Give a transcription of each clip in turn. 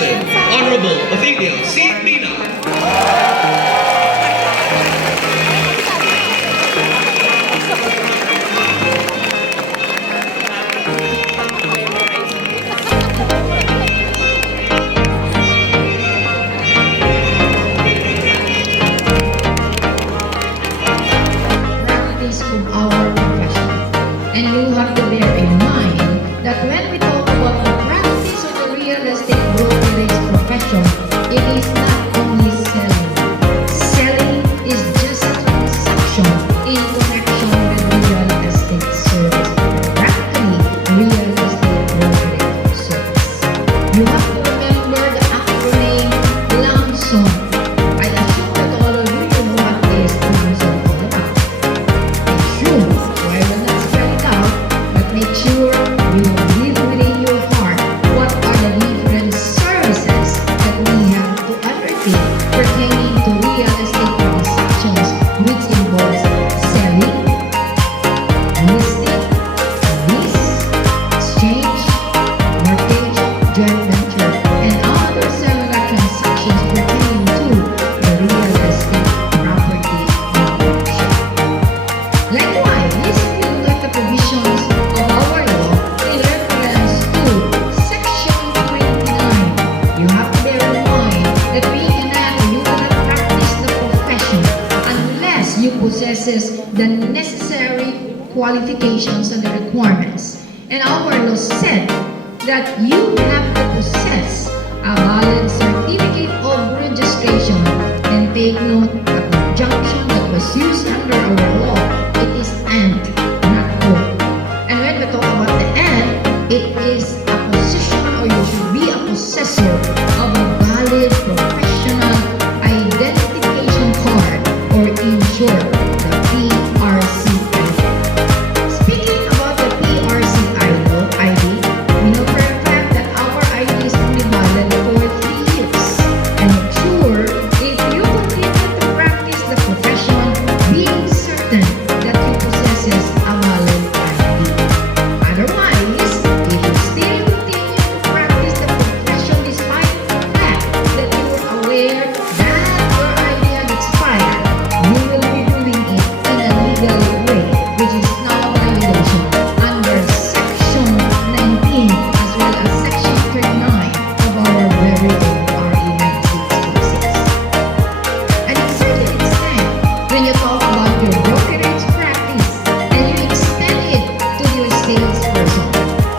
Chairperson, Honorable Othilio C. Mina. Practice of our profession. And you have to bear in mind that when we talk about the practice of the real estate brokerage profession, it is not only selling. Selling is just a transaction in connection with real estate service, practically real estate brokerage service. You have to remember the acronym LAMSON. I assume that all of you know what is LAMSON all about. Assume, so I will not spell it out, but make sure you live within your heart what are the different services that we have to undertake pertaining to real estate transactions, which involves selling, listing, lease, exchange, mortgage, joint venture, and other similar transactions pertaining to the real estate property ownership. Likewise, if you look at the provisions of our law in reference to Section 29, you have to bear in mind that we cannot or you cannot practice the profession unless you possesses the necessary qualifications and the requirements. And our law said that you have to possess a valid certificate of registration. And take note, the conjunction that was used under our law, it is and, not or. And when we talk about the and, it is a possession or you should be a possessor of a valid professional identification card, or in short, the PRC ID. Speaking about the PRC ID, we know for a fact that our ID is only valid for 3 years. And make sure if you continue to practice the profession, being certain that you possesses a valid ID. Otherwise, if you still continue to practice the profession despite the fact that you are aware that your ID has expired, you will be doing it in a legal way, which is now a violation under Section 19 as well as Section 39 of our very own RE 9646. And to a certain extent, when you talk about your brokerage practice and you extend it to your salesperson,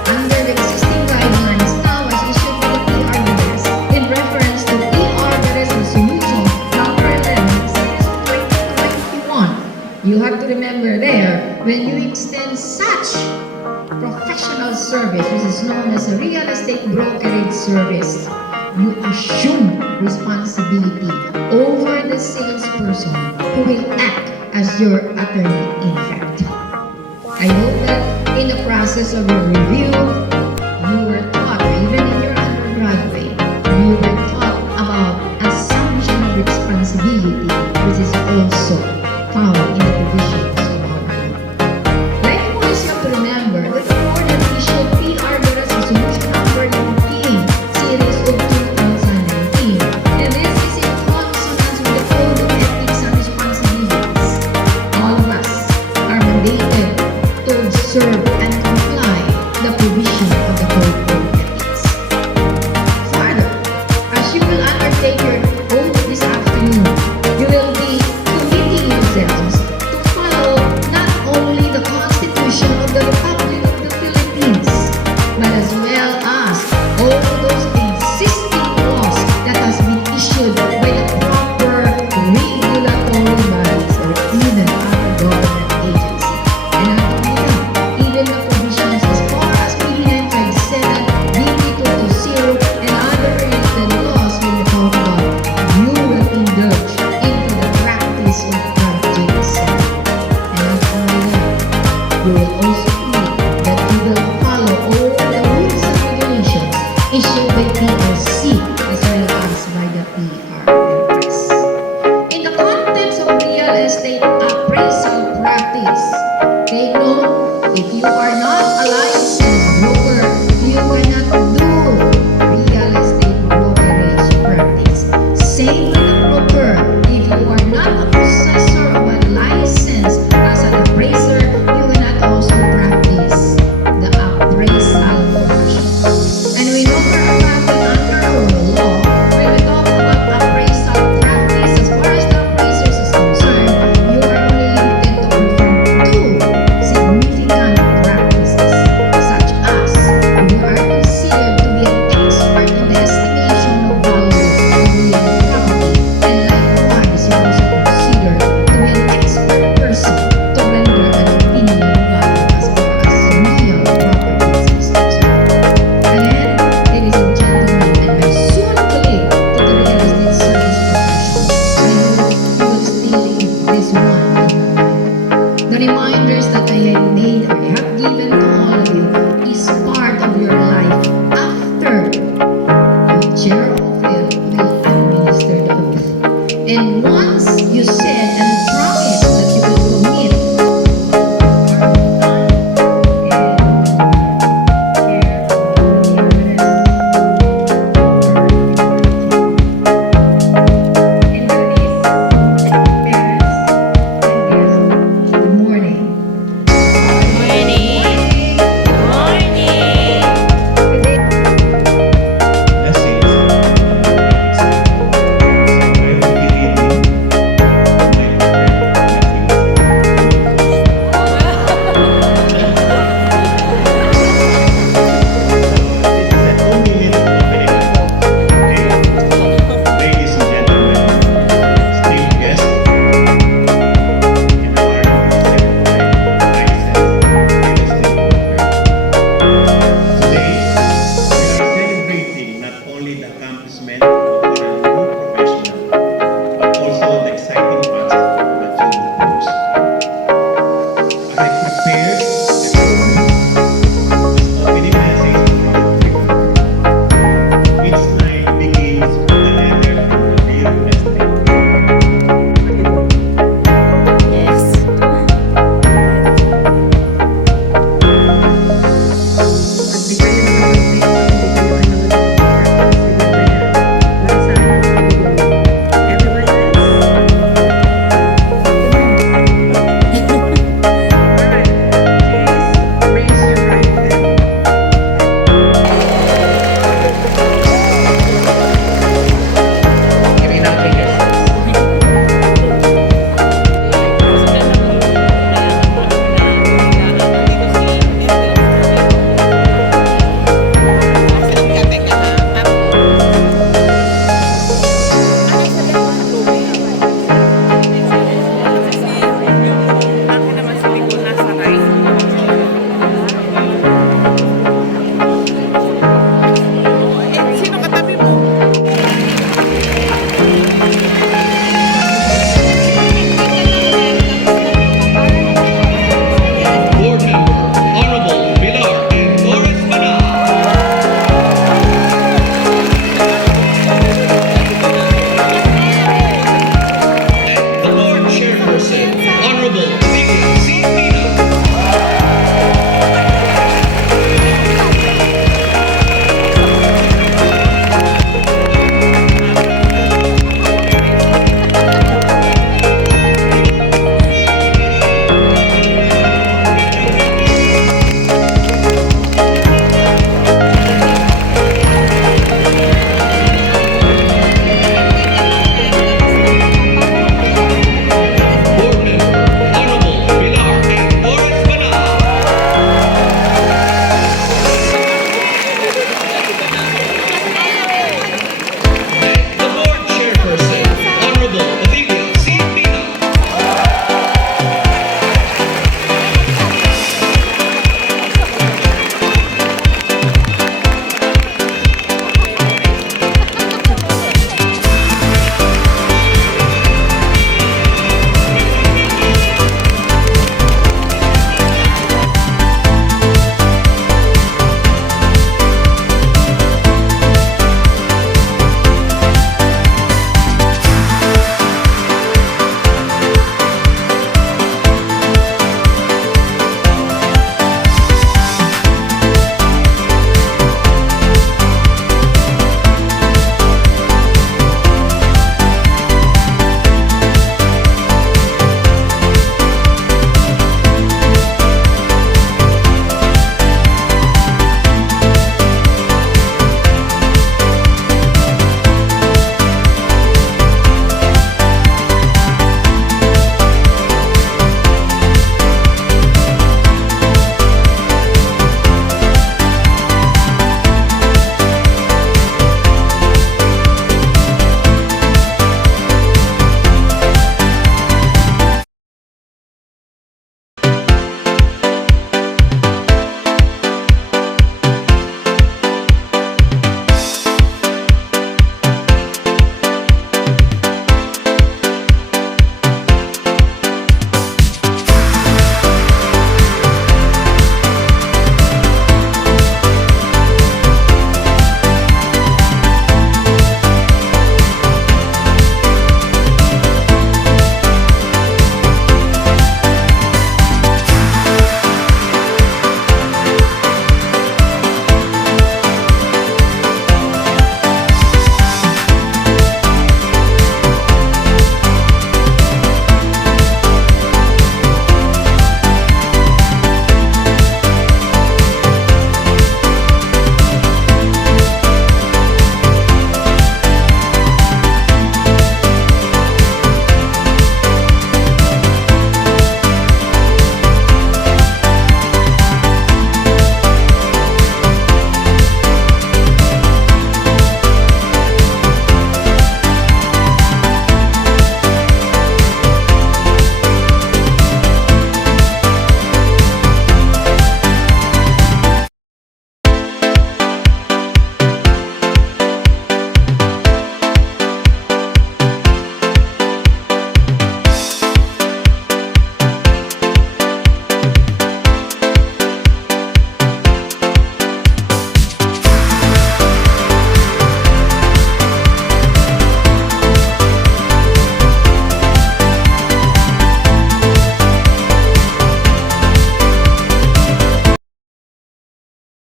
under the existing guidelines now as issued by the PRBS in reference to PRBS Resolution number 11, Series 2021, you have to remember there, when you extend such professional service, which is known as a real estate brokerage service, you assume responsibility over the salesperson who will act as your attorney in fact. I hope that in the process of your review, you were taught, or even in your undergraduate, you were taught about assumption of responsibility, which is also found in the provisions of our law. Likewise, you have to remember that the board has issued PRBS Resolution number 19, Series of 2019, and this is in consonance with the Code of Ethics and Responsibilities. All of us are mandated to observe and comply the provision of the Code of Ethics. Further, as you will undertake your oath this afternoon, you will be committing yourselves to follow not only the Constitution of the Republic of the Philippines, but as well as all those existing laws that has been issued by the proper regulatory bodies or even other government agency. And not only that, even the provisions as far as PB 957, DB 220, and other related laws when we talk about, you will indulge into the practice of project selling. And not only that, you will also feel that you will follow all the rules and regulations issued by PICC as well as by the PRMS. In the contents of real estate appraisal practice, take note, if you are not a licensed